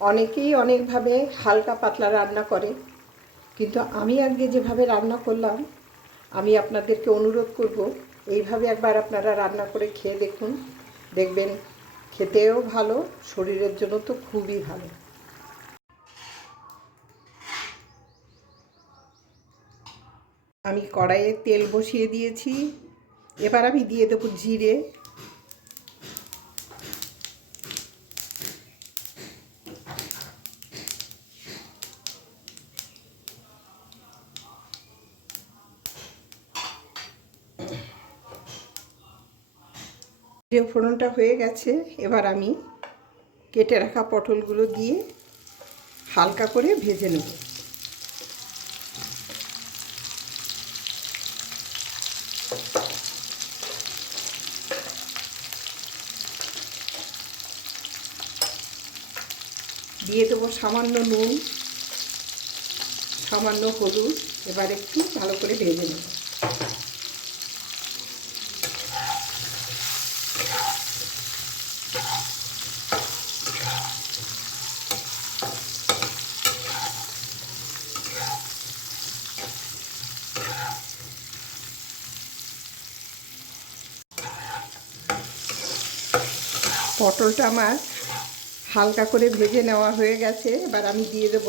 অনেকেই অনেকভাবে হালকা পাতলা রান্না করে, কিন্তু আমি আজকে যেভাবে রান্না করলাম আমি আপনাদেরকে অনুরোধ করব এইভাবে একবার আপনারা রান্না করে খেয়ে দেখুন। দেখবেন খেতেও ভালো, শরীরের জন্য তো খুবই ভালো। আমি কড়াইয়ে তেল বসিয়ে দিয়েছি, এবার আমি দিয়ে দেবো জিরে। যে ফোড়নটা হয়ে গেছে, এবার আমি কেটে রাখা পটলগুলো দিয়ে হালকা করে ভেজে নেব। দিয়ে দেবো সামান্য নুন, সামান্য হলুদ। এবার একটু ভালো করে ভেজে নেব। পটলটা আমার হালকা করে ভেজে নেওয়া হয়ে গেছে, এবার আমি দিয়ে দেব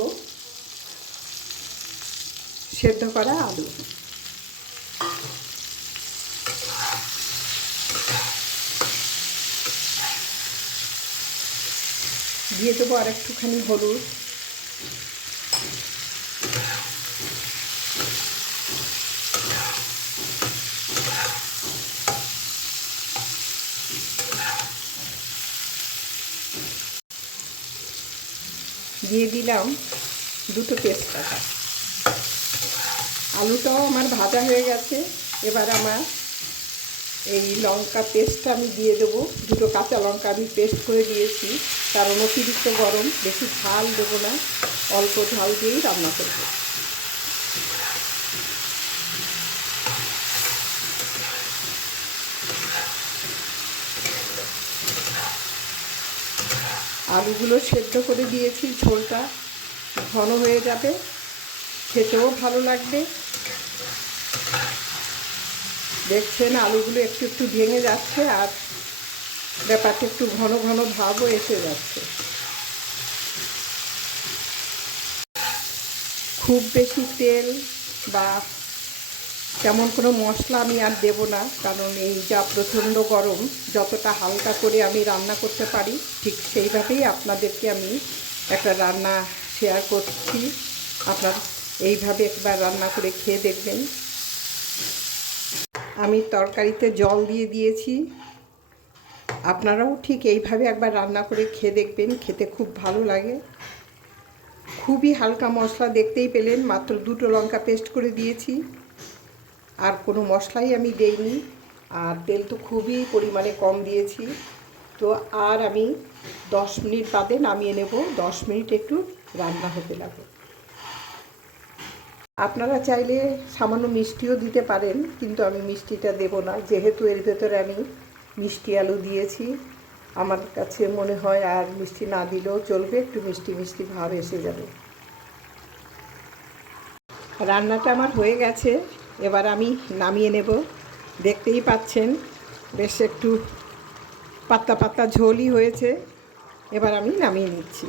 সেদ্ধ করা আলু। দিয়ে দেবো আর একটুখানি হলুদ। দিয়ে দিলাম দুটো তেজপাতা। আলুটাও আমার ভাজা হয়ে গেছে, এবার আমার এই লঙ্কা পেস্টটা আমি দিয়ে দেবো। দুটো কাঁচা লঙ্কা আমি পেস্ট করে দিয়েছি, কারণ অতিরিক্ত গরম, বেশি ঝাল দেবো না, অল্প ঝাল দিয়েই রান্না করবো। আলুগুলো সেদ্ধ করে দিয়েছি, ঝোলটা ঘন হয়ে যাবে, খেতেও ভালো লাগবে। দেখছেন আলুগুলো একটু একটু ভেঙে যাচ্ছে, আর ব্যাপারটা একটু ঘন ঘন ভাবও এসে যাচ্ছে। খুব বেশি তেল বা তেমন কোনো মশলা আমি আর দেবো না, কারণ এই যা প্রচণ্ড গরম, যতটা হালকা করে আমি রান্না করতে পারি ঠিক সেইভাবেই আপনাদেরকে আমি একটা রান্না শেয়ার করছি। আপনারা এইভাবে একবার রান্না করে খেয়ে দেখবেন। আমি তরকারিতে জল দিয়ে দিয়েছি, আপনারাও ঠিক এইভাবে একবার রান্না করে খেয়ে দেখবেন, খেতে খুব ভালো লাগে। খুবই হালকা মশলা, দেখতেই পেলেন, মাত্র দুটো লঙ্কা পেস্ট করে দিয়েছি, আর কোনো মশলাই আমি দেইনি, আর তেল তো খুবই পরিমাণে কম দিয়েছি। তো আর আমি 10 মিনিট বাদে নামিয়ে নেব, 10 মিনিট একটু রান্না হতে লাগে। আপনারা চাইলে সামান্য মিষ্টিও দিতে পারেন, কিন্তু আমি মিষ্টিটা দেব না, যেহেতু এর ভেতরে আমি মিষ্টি আলু দিয়েছি। আমার কাছে মনে হয় আর মিষ্টি না দিলেও চলবে, একটু মিষ্টি মিষ্টি ভাব এসে যাবে। রান্নাটা আমার হয়ে গেছে, এবার আমি নামিয়ে নেব। দেখতেই পাচ্ছেন বেশ একটু পাতলা পাতলা ঝোলই হয়েছে, এবার আমি নামিয়ে নিচ্ছি।